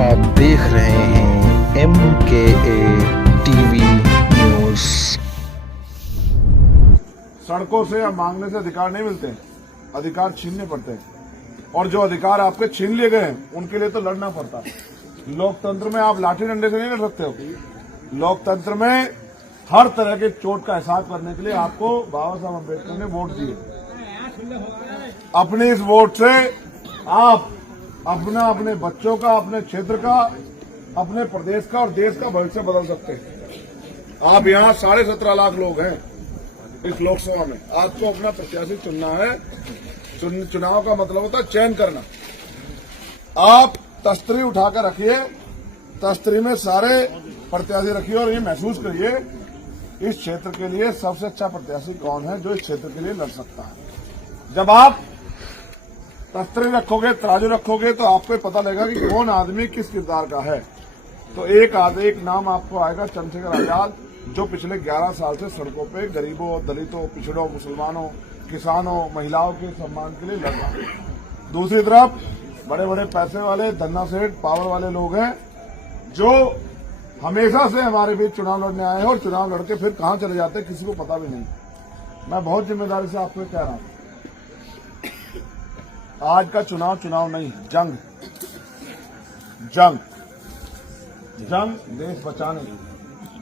आप देख रहे हैं MKA टीवी न्यूज। सड़कों से या मांगने से अधिकार नहीं मिलते, अधिकार छीनने पड़ते हैं। और जो अधिकार आपके छीन लिए गए हैं उनके लिए तो लड़ना पड़ता है। लोकतंत्र में आप लाठी डंडे से नहीं लड़ सकते हो। लोकतंत्र में हर तरह के चोट का एहसास करने के लिए आपको बाबा साहब अम्बेडकर ने वोट दिए। अपने इस वोट से आप अपने बच्चों का, अपने क्षेत्र का, अपने प्रदेश का और देश का भविष्य बदल सकते हैं। आप यहाँ 17.5 लाख लोग हैं इस लोकसभा में। आपको अपना प्रत्याशी चुनना है। चुनाव का मतलब होता है चयन करना। आप तस्तरी उठाकर रखिए, तस्तरी में सारे प्रत्याशी रखिए और ये महसूस करिए इस क्षेत्र के लिए सबसे अच्छा प्रत्याशी कौन है जो इस क्षेत्र के लिए लड़ सकता है। जब आप तस्तरी रखोगे, तराजू रखोगे तो आपको पता लगेगा कि कौन आदमी किस किरदार का है। तो एक नाम आपको आएगा, चंद्रशेखर आजाद, जो पिछले 11 साल से सड़कों पे गरीबों, दलितों, पिछड़ों, मुसलमानों, किसानों, महिलाओं के सम्मान के लिए लड़ रहा है। दूसरी तरफ बड़े बड़े पैसे वाले, धन्ना सेठ, पावर वाले लोग हैं जो हमेशा से हमारे बीच चुनाव लड़ने आए हैं और चुनाव लड़के फिर कहां चले जाते हैं किसी को पता भी नहीं। मैं बहुत जिम्मेदारी से आपको कह रहा हूं, आज का चुनाव नहीं, जंग देश बचाने की,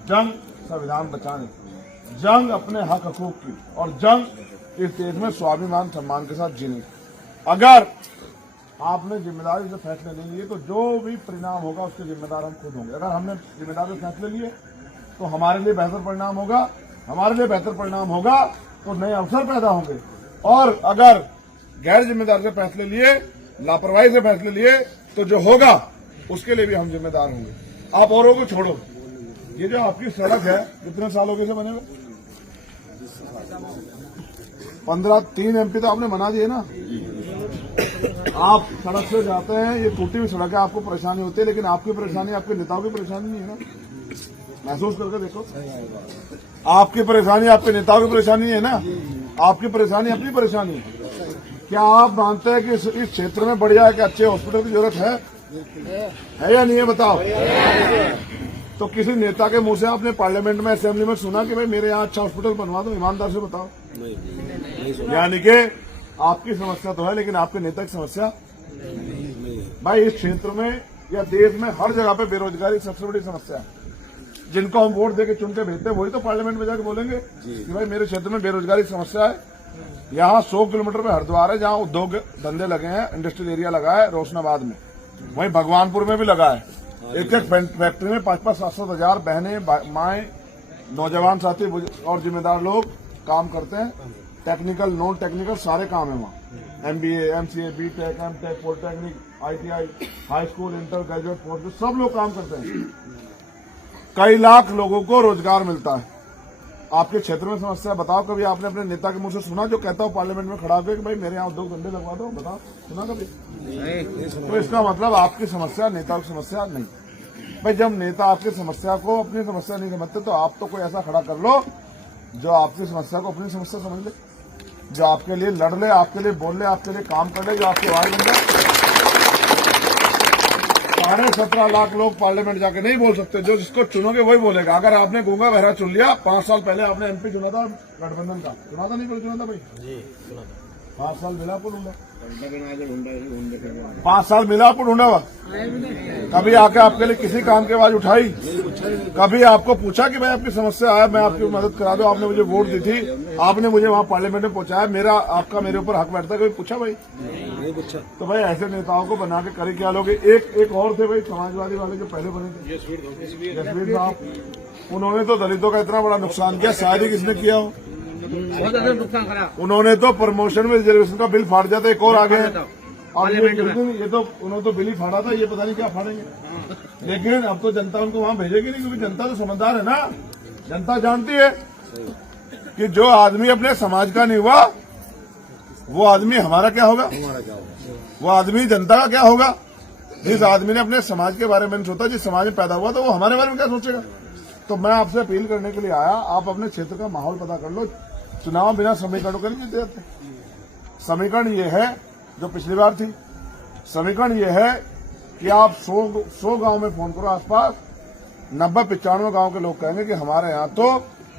जंग संविधान बचाने की, जंग अपने हक हकूक की, और जंग इस देश में स्वाभिमान सम्मान के साथ जीने की। अगर आपने जिम्मेदारी से फैसले नहीं लिए तो जो भी परिणाम होगा उसके जिम्मेदार हम खुद होंगे। अगर हमने जिम्मेदारी से फैसले लिए तो हमारे लिए बेहतर परिणाम होगा, हमारे लिए बेहतर परिणाम होगा तो नए अवसर पैदा होंगे। और अगर गैर जिम्मेदार से फैसले लिए, लापरवाही से फैसले लिए तो जो होगा उसके लिए भी हम जिम्मेदार होंगे। आप औरों को छोड़ो, ये जो आपकी सड़क है कितने साल हो गए से बने हुए? 3 MP तो आपने बना दिए ना। आप सड़क से जाते हैं, ये टूटी हुई सड़क है, आपको परेशानी होती है, लेकिन आपकी परेशानी आपके नेताओं की परेशानी नहीं है ना। महसूस करके देखो, आपकी परेशानी आपके नेताओं की परेशानी नहीं है ना। आपकी परेशानी अपनी परेशानी है। क्या आप मानते हैं कि इस क्षेत्र में बढ़िया के अच्छे हॉस्पिटल की जरूरत है या नहीं है? बताओ। तो किसी नेता के मुंह से आपने पार्लियामेंट में, असेंबली में सुना कि भाई मेरे यहाँ अच्छा हॉस्पिटल बनवा दो? ईमानदार से बताओ। यानी कि आपकी समस्या तो है लेकिन आपके नेता की समस्या भाई इस क्षेत्र में या देश में हर जगह पे बेरोजगारी सबसे बड़ी समस्या है। जिनको हम वोट देके चुन के भेजते हैं वही तो पार्लियामेंट में जाकर बोलेंगे कि भाई मेरे क्षेत्र में बेरोजगारी की समस्या है। यहाँ 100 किलोमीटर पे हरिद्वार है जहाँ उद्योग धंधे लगे हैं, इंडस्ट्रियल एरिया लगा है रोशनाबाद में, वहीं भगवानपुर में भी लगा है। एक फैक्ट्री में 5-5, 7-7 हजार बहनें, माएं, नौजवान साथी और जिम्मेदार लोग काम करते हैं। टेक्निकल, नॉन टेक्निकल सारे काम है वहाँ। MBA, MCA, BTech, MTech, polytechnic, ITI, high school, inter graduate, post, सब लोग काम करते हैं। कई लाख लोगों को रोजगार मिलता है। आपके क्षेत्र में समस्या बताओ, कभी आपने अपने नेता के मुंह से सुना जो कहता हो पार्लियामेंट में खड़ा होकर कि भाई मेरे यहाँ उद्योग धंधे लगवा दो? बताओ, सुना कभी? तो इसका मतलब आपकी समस्या नेता की समस्या नहीं। भाई जब नेता आपकी समस्या को अपनी समस्या नहीं समझते तो आप तो कोई ऐसा खड़ा कर लो जो आपकी समस्या को अपनी समस्या समझ ले, जो आपके लिए लड़ ले, आपके लिए बोल ले, आपके लिए काम कर ले, जो आपकी आवाज बन जाए। 17.5 लाख लोग पार्लियामेंट जाके नहीं बोल सकते, जो जिसको चुनोगे वही बोलेगा। अगर आपने गूंगा बहरा चुन लिया, 5 साल पहले आपने MP चुना था गठबंधन का, चुना था नहीं चुना था भाई? 5 साल मिला आपको ढूंढा, 5 साल मिला आपको ढूंढा हुआ? कभी आके आपके लिए किसी काम की आवाज उठाई? कभी आपको पूछा कि भाई आपकी समस्या है, मैं आपकी मदद करा दूं? आपने मुझे वोट दी थी, आपने मुझे वहां पार्लियामेंट में पहुंचाया, मेरा आपका मेरे ऊपर हक बैठता है, कभी पूछा भाई? नहीं पूछा। तो भाई ऐसे नेताओं को बना के करे क्या लोगे? एक और थे भाई समाजवादी वाले जो पहले बने थे, जसवीर साहब, उन्होंने तो दलितों का इतना बड़ा नुकसान किया, शायद ही किसने किया हो। उन्होंने तो प्रमोशन में रिजर्वेशन का बिल फाड़ दिया था, एक और आ गए। और ये तो उन्होंने तो बिल ही फाड़ा था, ये पता नहीं क्या फाड़ेंगे। लेकिन अब तो जनता उनको वहां भेजेगी नहीं, क्योंकि जनता तो समझदार है ना। जनता जानती है कि जो आदमी अपने समाज का नहीं हुआ वो आदमी हमारा क्या होगा, वो आदमी जनता का क्या होगा। जिस आदमी ने अपने समाज के बारे में नहीं सोचा, जिस समाज में पैदा हुआ, तो वो हमारे बारे में क्या सोचेगा। तो मैं आपसे अपील करने के लिए आया, आप अपने क्षेत्र का माहौल पता कर लो। चुनाव बिना समीकरणों के नहीं जीते जाते। समीकरण ये है जो पिछली बार थी, समीकरण ये है कि आप 100 गांव में फोन करो आसपास, 90-95 गांव के लोग कहेंगे कि हमारे यहाँ तो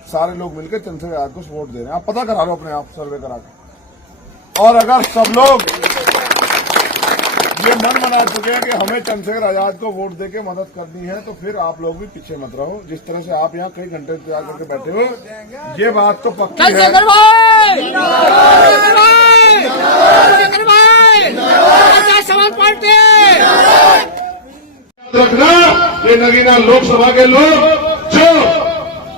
सारे लोग मिलकर चंद्रशेखर आजाद को वोट दे रहे हैं। आप पता करा लो अपने आप, सर्वे करा के। और अगर सब लोग ये मन बना चुके हैं कि हमें चंद्रशेखर आजाद को वोट देके मदद करनी है, तो फिर आप लोग भी पीछे मत रहो। जिस तरह से आप यहाँ कई घंटे इंतजार करके बैठे हो, ये बात तो पक्की है। रखना, ये नगीना लोकसभा के लोग जो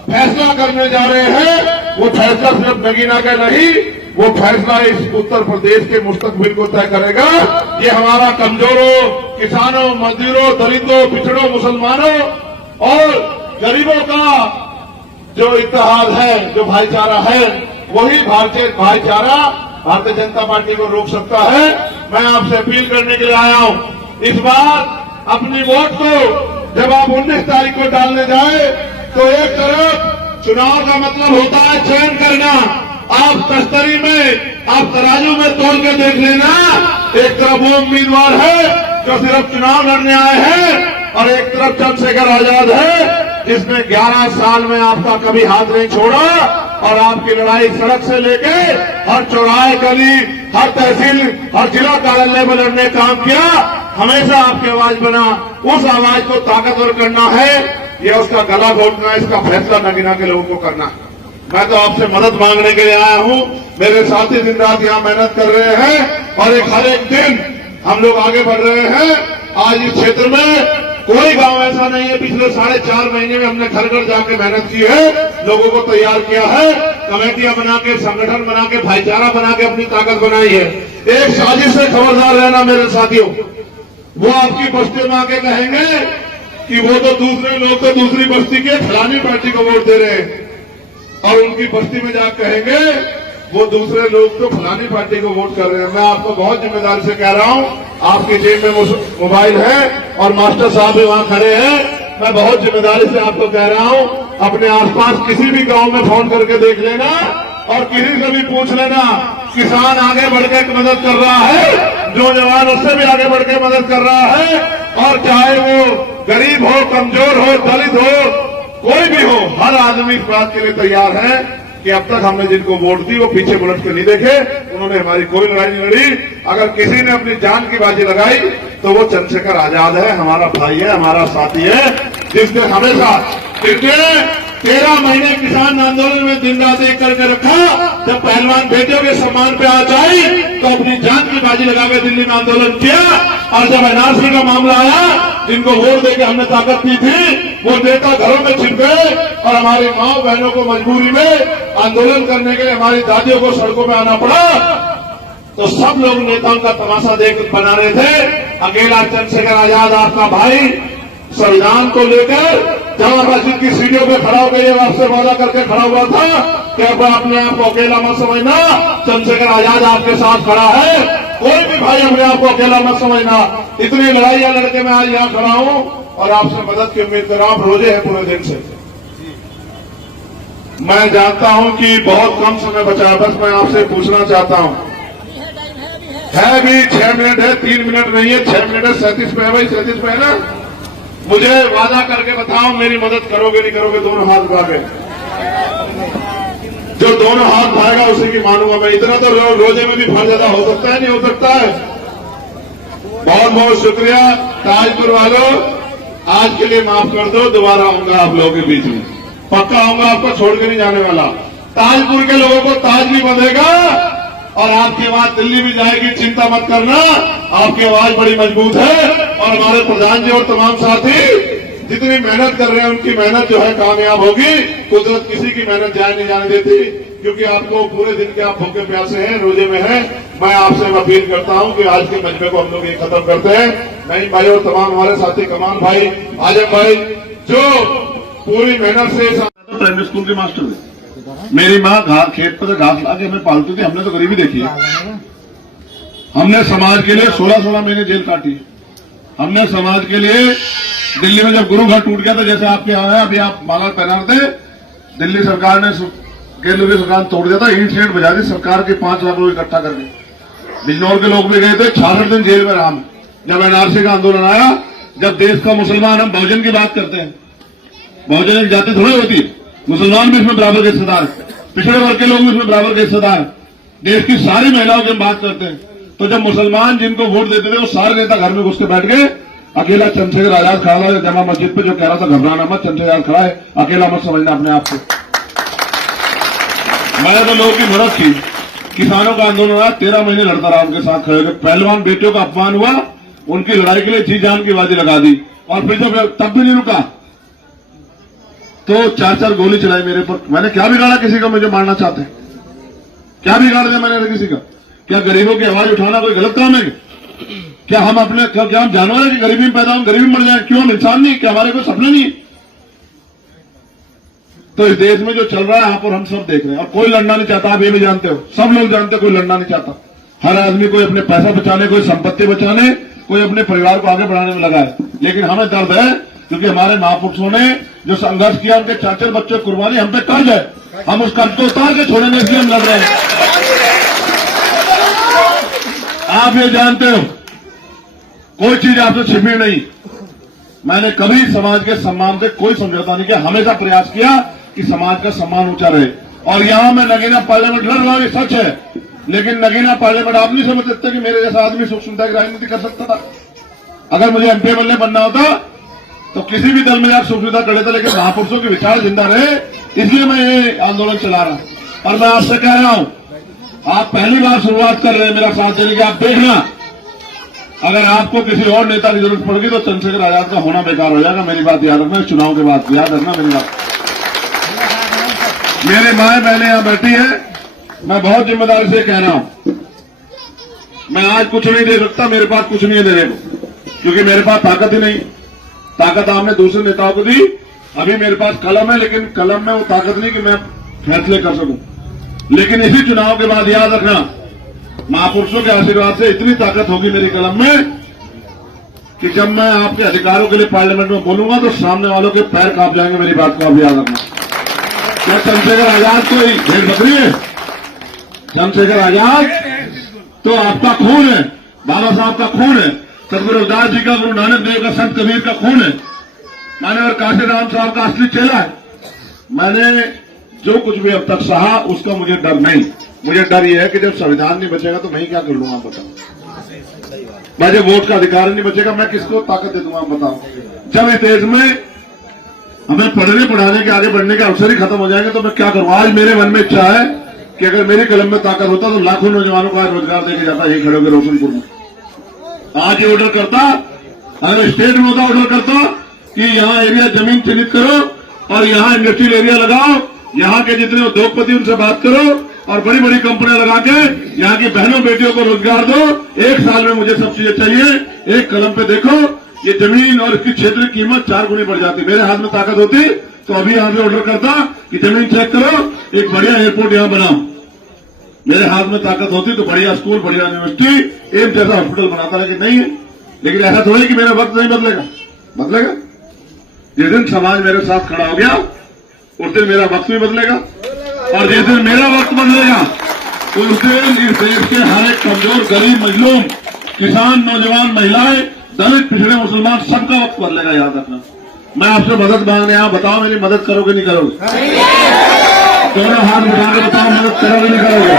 फैसला करने जा रहे हैं, वो फैसला सिर्फ नगीना का नहीं, वो फैसला इस उत्तर प्रदेश के मुस्तकबिल को तय करेगा। ये हमारा कमजोरों, किसानों, मजदूरों, दलितों, पिछड़ों, मुसलमानों और गरीबों का जो इत्तेहाद है, जो भाईचारा है, वही भारतीय भाईचारा भारतीय जनता पार्टी को रोक सकता है। मैं आपसे अपील करने के लिए आया हूं, इस बार अपनी वोट को जब आप 19 तारीख को डालने जाए, तो एक तरफ चुनाव का मतलब होता है चयन करना। आप तस्तरी में, आप तराजू में तोल के देख लेना, एक तरफ वो उम्मीदवार है जो सिर्फ चुनाव लड़ने आए हैं, और एक तरफ चंद्रशेखर आजाद है जिसने 11 साल में आपका कभी हाथ नहीं छोड़ा, और आपकी लड़ाई सड़क से लेके हर चौराहे, गली, हर तहसील, हर जिला कार्यालय में लड़ने काम किया। हमेशा आपकी आवाज बना, उस आवाज को ताकतवर करना है, यह उसका गला घोटना, इसका फैसला नगीना के लोगों को करना है। मैं तो आपसे मदद मांगने के लिए आया हूं। मेरे साथी दिन रात यहां मेहनत कर रहे हैं, और हर एक दिन हम लोग आगे बढ़ रहे हैं। आज इस क्षेत्र में कोई गांव ऐसा नहीं है, पिछले 4.5 महीने में हमने घर घर जाकर मेहनत की है, लोगों को तैयार किया है, कमेटियां बना के, संगठन बना के, भाईचारा बना के अपनी ताकत बनाई है। एक साजिश से खबरदार रहना मेरे साथियों, वो आपकी बस्ती में आके कहेंगे कि वो तो दूसरे लोग तो दूसरी बस्ती के फलानी पार्टी को वोट दे रहे हैं, और उनकी बस्ती में जाकर कहेंगे वो दूसरे लोग तो फलानी पार्टी को वोट कर रहे हैं। मैं आपको बहुत जिम्मेदारी से कह रहा हूं, आपकी जेब में मोबाइल है और मास्टर साहब भी वहां खड़े हैं। मैं बहुत जिम्मेदारी से आपको कह रहा हूं, अपने आसपास किसी भी गांव में फोन करके देख लेना, और किसी से भी पूछ लेना, किसान आगे बढ़ के मदद कर रहा है, नौजवान उससे भी आगे बढ़ के मदद कर रहा है, और चाहे वो गरीब हो, कमजोर हो, दलित हो, कोई भी हो, हर आदमी इस बात के लिए तैयार है कि अब तक हमने जिनको वोट दी वो पीछे मुड़क के नहीं देखे, उन्होंने हमारी कोई लड़ाई नहीं लड़ी। अगर किसी ने अपनी जान की बाजी लगाई तो वो चंद्रशेखर आजाद है, हमारा भाई है, हमारा साथी है, जिसने हमेशा 13 महीने किसान आंदोलन में दिन रात एक करके रखा। जब पहलवान बेटियों के सम्मान पे आ जाए तो अपनी जान की बाजी लगाकर दिल्ली में आंदोलन किया, और जब एनआरसी का मामला आया, जिनको वोट देकर हमने ताकत दी थी, वो नेता घरों में छिप गए, और हमारी माँ बहनों को मजबूरी में आंदोलन करने के लिए हमारी दादियों को सड़कों में आना पड़ा। तो सब लोग नेताओं का तमाशा देख बना रहे थे। अकेला चंद्रशेखर आजाद आपका भाई संविधान को लेकर जहां मस्जिद की सीढ़ियों पे खड़ा होकर ये आपसे वादा करके खड़ा हुआ था कि अब अपने आप को अकेला मत समझना, चंद्रशेखर आजाद आपके साथ खड़ा है। कोई भी भाई अपने आप को अकेला मत समझना। इतनी लड़ाइयां लड़के मैं आज यहाँ खड़ा हूं और आपसे मदद की उम्मीद कर रहा हूं। रोजे हैं पूरे दिन से। मैं जानता हूं कि बहुत कम समय बचा है, बस मैं आपसे पूछना चाहता हूं, है भी 6 मिनट है, 3 मिनट नहीं है, 6 मिनट है, 37 पे है भाई, 37 पे है ना। मुझे वादा करके बताओ मेरी मदद करोगे नहीं करोगे? दोनों हाथ उठा के, जो दोनों हाथ उठाएगा उसी की मानूंगा मैं। इतना तो रोजे में भी फल ज्यादा हो सकता है, नहीं हो सकता है। बहुत बहुत शुक्रिया ताजपुर वालों, आज के लिए माफ कर दो, दोबारा आऊंगा आप लोगों के बीच में, पक्का आऊंगा, आपको छोड़ के नहीं जाने वाला। ताजपुर के लोगों को ताज भी बंधेगा और आपकी आवाज दिल्ली भी जाएगी, चिंता मत करना, आपकी आवाज बड़ी मजबूत है। और हमारे प्रधान जी और तमाम साथी जितनी मेहनत कर रहे हैं उनकी मेहनत जो है कामयाब होगी। कुदरत किसी की मेहनत जाए नहीं जाने देती, क्योंकि आपको पूरे दिन के आप भूखे प्यासे हैं, रोजे में हैं। मैं आपसे अपील करता हूं कि आज के मजमे को हम लोग ये खत्म करते हैं। नहीं भाई और तमाम हमारे साथी कमान भाई, आजम भाई, जो पूरी मेहनत से प्राइमरी स्कूल के मास्टर थे। मेरी माँ खेत पर घास ला के हमें पालती थी। हमने तो गरीबी देखी है। हमने समाज के लिए 16-16 महीने जेल काटी। हमने समाज के लिए दिल्ली में जब गुरु घर टूट गया था, जैसे आपके यहाँ है, अभी आप माला पहना थे, दिल्ली सरकार ने, केंद्र सरकार ने तोड़ दिया था, ईंट सीट बजा दी सरकार के 5 लाख रुपए इकट्ठा करके। बिजनौर के लोग भी गए थे, 66 दिन जेल में रहा। जब एनआरसी का आंदोलन आया, जब देश का मुसलमान, हम बहुजन की बात करते हैं, बहुजन एक जाति थोड़ी होती है, मुसलमान भी इसमें बराबर के हिस्सेदार, पिछड़े वर्ग के लोग भी इसमें बराबर के हिस्सेदार, देश की सारी महिलाओं की हम बात करते हैं। तो जब मुसलमान जिनको वोट देते थे वो सारे नेता घर में घुस के बैठ गए, अकेला चंद्रशेखर आजाद खड़ा था जमा मस्जिद पे, जो कह रहा था घबराना मत, चंद्रशेखर आजाद खड़ा है, अकेला मत समझना अपने आप को। मैंने तो लोगों की मदद की, किसानों का आंदोलन हुआ, 13 महीने लड़ता रहा उनके साथ खड़े होकर, पहलवान बेटियों का अपमान हुआ, उनकी लड़ाई के लिए जी जान की बाजी लगा दी, और फिर जब तब भी नहीं रुका तो 4-4 गोली चलाई मेरे पर। मैंने क्या बिगाड़ा किसी का, मुझे मारना चाहते हैं? क्या बिगाड़ दिया मैंने किसी का? क्या गरीबों की आवाज उठाना कोई गलत काम है? क्या हम अपने, क्या हम जानवर है कि गरीबी में पैदा हम गरीबी में मर जाए? क्यों हम इंसान नहीं? क्या हमारे कोई सपने नहीं? तो इस देश में जो चल रहा है यहाँ पर हम सब देख रहे हैं, और कोई लड़ना नहीं चाहता, आप ये भी जानते हो, सब लोग जानते हैं, कोई लड़ना नहीं चाहता। हर आदमी कोई अपने पैसा बचाने, कोई संपत्ति बचाने, कोई अपने परिवार को आगे बढ़ाने में लगा है। लेकिन हमें दर्द है क्योंकि हमारे महापुरुषों ने जो संघर्ष किया, उनके 4-4 बच्चों की कुर्बानी हम पे कर्ज है, हम उस कर्ज को उतार के छोड़ेंगे, इसलिए हम लड़ रहे हैं। आप ये जानते हो कोई चीज आपसे छिपी नहीं। मैंने कभी समाज के सम्मान से कोई समझौता नहीं किया, हमेशा प्रयास किया कि समाज का सम्मान ऊंचा रहे। और यहां मैं नगीना पार्लियामेंट लड़ रहा हूं, ये सच है, लेकिन नगीना पार्लियामेंट आप नहीं समझ सकते कि मेरे जैसा आदमी सुख सुविधा की राजनीति कर सकता था। अगर मुझे एमपी एमएलए बनना होता तो किसी भी दल में आप सुख सुविधा कर लेते, लेकिन महापुरुषों के विचार जिंदा रहे, इसलिए मैं ये आंदोलन चला रहा हूं। और मैं आपसे कह रहा हूं, आप पहली बार शुरुआत कर रहे हैं मेरा साथ देने की, आप देखना, अगर आपको किसी और नेता की जरूरत पड़ेगी तो चंद्रशेखर आजाद का होना बेकार हो जाएगा। मेरी बात याद रखना, चुनाव के बाद याद रखना मेरी बात। मेरे माए बहनें यहां बैठी है, मैं बहुत जिम्मेदारी से कह रहा हूं, मैं आज कुछ नहीं दे सकता, मेरे पास कुछ नहीं है देने को, क्योंकि मेरे पास ताकत ही नहीं। ताकत आपने दूसरे नेताओं को दी, अभी मेरे पास कलम है, लेकिन कलम में वो ताकत नहीं कि मैं फैसले कर सकूं। लेकिन इसी चुनाव के बाद याद रखना, महापुरुषों के आशीर्वाद से इतनी ताकत होगी मेरी कलम में कि जब मैं आपके अधिकारों के लिए पार्लियामेंट में बोलूंगा तो सामने वालों के पैर कांप जाएंगे। मेरी बात को आप याद रखना। क्या चंद्रशेखर आजाद कोई भेड़ बकरी है? चंद्रशेखर आजाद तो आपका खून है, बाबा साहब का खून है, सदगुरु रविदास जी का, गुरु नानक देव का, संत कबीर का खून है। मैंने और काशीराम साहब का असली चेला है। मैंने जो कुछ भी अब तक सहा उसका मुझे डर नहीं। मुझे डर यह है कि जब संविधान नहीं बचेगा तो मैं क्या कर लूंगा, आप बताओ। मुझे वोट का अधिकार नहीं बचेगा, मैं किसको ताकत दे दूंगा, आप बताओ। जब इस देश में हमें पढ़ने पढ़ाने के, आगे बढ़ने के अवसर ही खत्म हो जाएंगे तो मैं क्या करूं। आज मेरे मन में इच्छा है कि अगर मेरी कलम में ताकत होता तो लाखों नौजवानों का रोजगार देके जाता, यही खड़े होकर रोशनपुर में। आज ये ऑर्डर करता, अगर स्टेट में होता ऑर्डर करता कि यहाँ एरिया जमीन चिन्हित करो और यहाँ इंडस्ट्रियल एरिया लगाओ, यहाँ के जितने उद्योगपति उनसे बात करो और बड़ी बड़ी कंपनियां लगा के यहाँ की बहनों बेटियों को रोजगार दो। 1 साल में मुझे सब चीजें चाहिए। एक कलम पे देखो, ये जमीन और इसकी क्षेत्र की कीमत 4 गुनी बढ़ जाती। मेरे हाथ में ताकत होती तो अभी यहाँ से ऑर्डर करता कि जमीन चेक करो, एक बढ़िया एयरपोर्ट यहाँ बनाओ। मेरे हाथ में ताकत होती तो बढ़िया स्कूल, बढ़िया यूनिवर्सिटी, एम्स जैसा हॉस्पिटल बनाता, लेकिन नहीं है। लेकिन ऐसा थोड़ी कि मेरा वक्त नहीं बदलेगा, बदलेगा। जिस दिन समाज मेरे साथ खड़ा हो गया उस दिन मेरा वक्त भी बदलेगा, और जिस दिन मेरा वक्त बदलेगा उस दिन इस देश के हर एक कमजोर, गरीब, मजलूम, किसान, नौजवान, महिलाएं, दलित, पिछड़े, मुसलमान, सबका वक्त बदलेगा। याद रखना। मैं आपसे मदद मांगने आया, बताओ मेरी मदद करोगे नहीं करोगे? दोनों हाथ उठा के बताओ, मदद करोगे नहीं करोगे?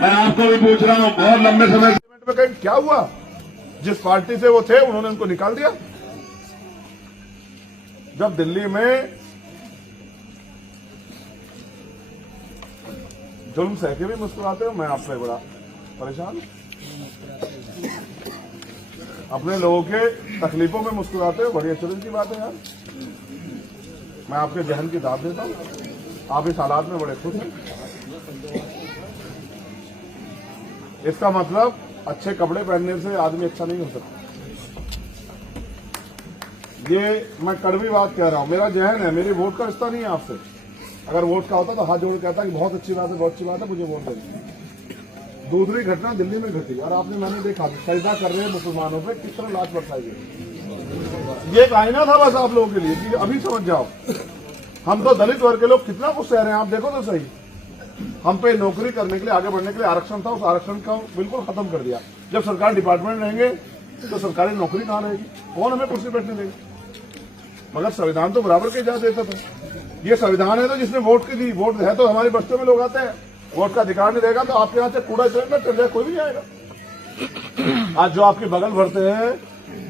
मैं आपको भी पूछ रहा हूँ, बहुत लंबे समय से क्या हुआ? जिस पार्टी से वो थे उन्होंने उनको निकाल दिया। जब दिल्ली में जुल्म सह के भी मुस्कुराते हो, मैं आपसे बड़ा परेशान हूं। अपने लोगों के तकलीफों में मुस्कुराते हो, बड़ी आश्चर्य की बात है यार। मैं आपके जहन की दाद देता हूं, आप इस हालात में बड़े खुश हैं। इसका मतलब अच्छे कपड़े पहनने से आदमी अच्छा नहीं हो सकता। ये मैं कड़वी बात कह रहा हूं, मेरा जहन है, मेरी वोट का रिश्ता नहीं है आपसे। अगर वोट का होता तो हाथ जोड़ कहता कि बहुत अच्छी बात है, बहुत अच्छी बात है, मुझे वोट देनी। दूसरी घटना दिल्ली में घटी और आपने, मैंने देखा सजदा कर रहे हैं मुसलमानों पे, किस तरह लाश बरसाई गई। ये एक आईना था बस आप लोगों के लिए कि अभी समझ जाओ। हम तो दलित वर्ग के लोग कितना कुछ रह रहे हैं, आप देखो तो सही। हम पे नौकरी करने के लिए, आगे बढ़ने के लिए आरक्षण था, उस आरक्षण को बिल्कुल खत्म कर दिया। जब सरकार डिपार्टमेंट रहेंगे तो सरकारी नौकरी कहाँ रहेगी? कौन हमें कुर्सी बैठने देगा? मगर संविधान तो बराबर की इजाजत देता था। ये संविधान है तो जिसने वोट की दी, वोट है तो हमारी बस्तियों में लोग आते हैं, वोट का अधिकार नहीं देगा तो आपके यहाँ से कूड़ा चल जाए, कोई भी नहीं आएगा। आज जो आपकी बगल भरते हैं,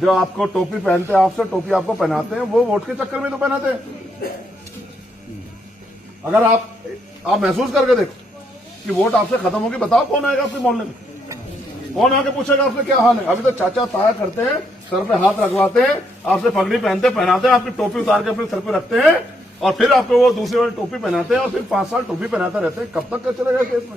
जो आपको टोपी पहनते हैं, आपसे टोपी आपको पहनाते हैं, वो वोट के चक्कर में तो पहनाते हैं। अगर आप महसूस करके देखो कि वोट आपसे खत्म होगी, बताओ कौन आएगा आपके मोहल्ले में? कौन आके पूछेगा आपसे क्या हाल है? अभी तो चाचा ताया करते हैं, सर पे हाथ रखवाते हैं, आपसे पगड़ी पहनते पहनाते हैं, आपकी टोपी उतार के अपने सर पे रखते हैं और फिर आपको वो दूसरी वाली टोपी पहनाते हैं और फिर 5 साल टोपी पहनाते रहते हैं। कब तक का चलेगा केस में?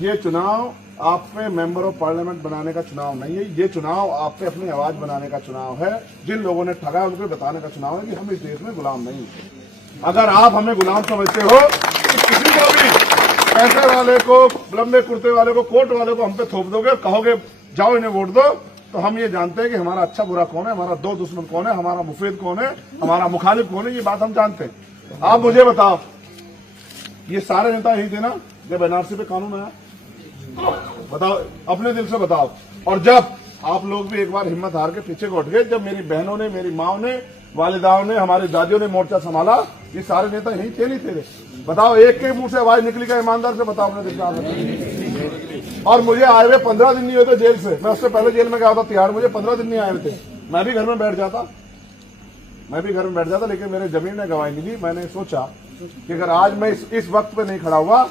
ये चुनाव आप पे मेंबर ऑफ पार्लियामेंट बनाने का चुनाव नहीं है, ये चुनाव आप पे अपनी आवाज बनाने का चुनाव है। जिन लोगों ने ठगा उनको बताने का चुनाव है कि हम इस देश में गुलाम नहीं। अगर आप हमें गुलाम समझते हो कि किसी को भी पैसे वाले को, लंबे कुर्ते वाले को, कोट वाले को हम पे थोप दोगे, कहोगे जाओ इन्हें वोट दो, तो हम ये जानते हैं कि हमारा अच्छा बुरा कौन है, हमारा दो दुश्मन कौन है, हमारा मुफीद कौन है, हमारा मुखालिफ कौन है, ये बात हम जानते हैं। आप मुझे बताओ, ये सारे नेता यही थे ना जब एनआरसी पे कानून आया? बताओ, अपने दिल से बताओ। और जब आप लोग भी एक बार हिम्मत हार के पीछे को हट गए, जब मेरी बहनों ने, मेरी माओ ने, वालिदाओं ने, हमारी दादियों ने मोर्चा संभाला, ये सारे नेता यही थे नहीं थे? बताओ, एक के मुंह से आवाज निकली का? ईमानदार से बताओ अपने दिल से। और मुझे आए हुए 15 दिन नहीं हुए थे जेल से, मैं उससे पहले जेल में गया था तिहाड़, मुझे 15 दिन नहीं आए हुए थे, मैं भी घर में बैठ जाता, लेकिन मेरे जमीन ने गवाही नहीं दी। मैंने सोचा कि अगर आज मैं इस वक्त पे नहीं खड़ा हुआ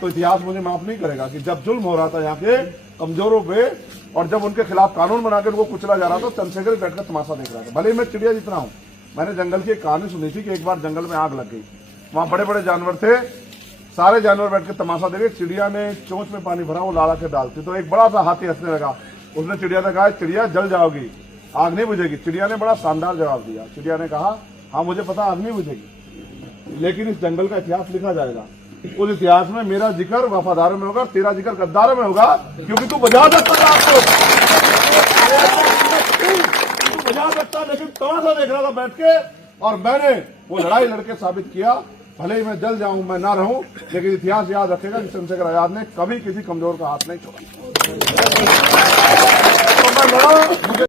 तो इतिहास मुझे माफ नहीं करेगा कि जब जुल्म हो रहा था यहाँ के कमजोरों पे और जब उनके खिलाफ कानून बनाकर उनको कुचला जा रहा था, चंद्रशेखर बैठकर तमाशा देख रहा था। भले ही मैं चिड़िया जितना हूं, मैंने जंगल की एक कहानी सुनी थी कि एक बार जंगल में आग लग गई, वहां बड़े बड़े जानवर थे, सारे जानवर बैठ के तमाशा देखे, चिड़िया ने चोंच में पानी भरा, वो लाला के डालती, तो एक बड़ा सा हाथी हंसने लगा। उसने चिड़िया से कहा, चिड़िया जल जाओगी, आग नहीं बुझेगी। चिड़िया ने बड़ा शानदार जवाब दिया। चिड़िया ने कहा, हाँ मुझे पता आग नहीं बुझेगी, लेकिन इस जंगल का इतिहास लिखा जाएगा, उस इतिहास में मेरा जिक्र वफादारों में होगा, तेरा जिक्र गद्दारों में होगा, क्योंकि तू बजा सकता था आपको, तू बजा सकता, लेकिन तमाशा देख रहा था बैठ के, और मैंने वो लड़ाई लड़के साबित किया। भले ही मैं जल जाऊं, मैं ना रहूं, लेकिन इतिहास याद रखेगा कि चंद्रशेखर आजाद ने कभी किसी कमजोर का हाथ नहीं छोड़ा। तो मैं लड़ा, मुझे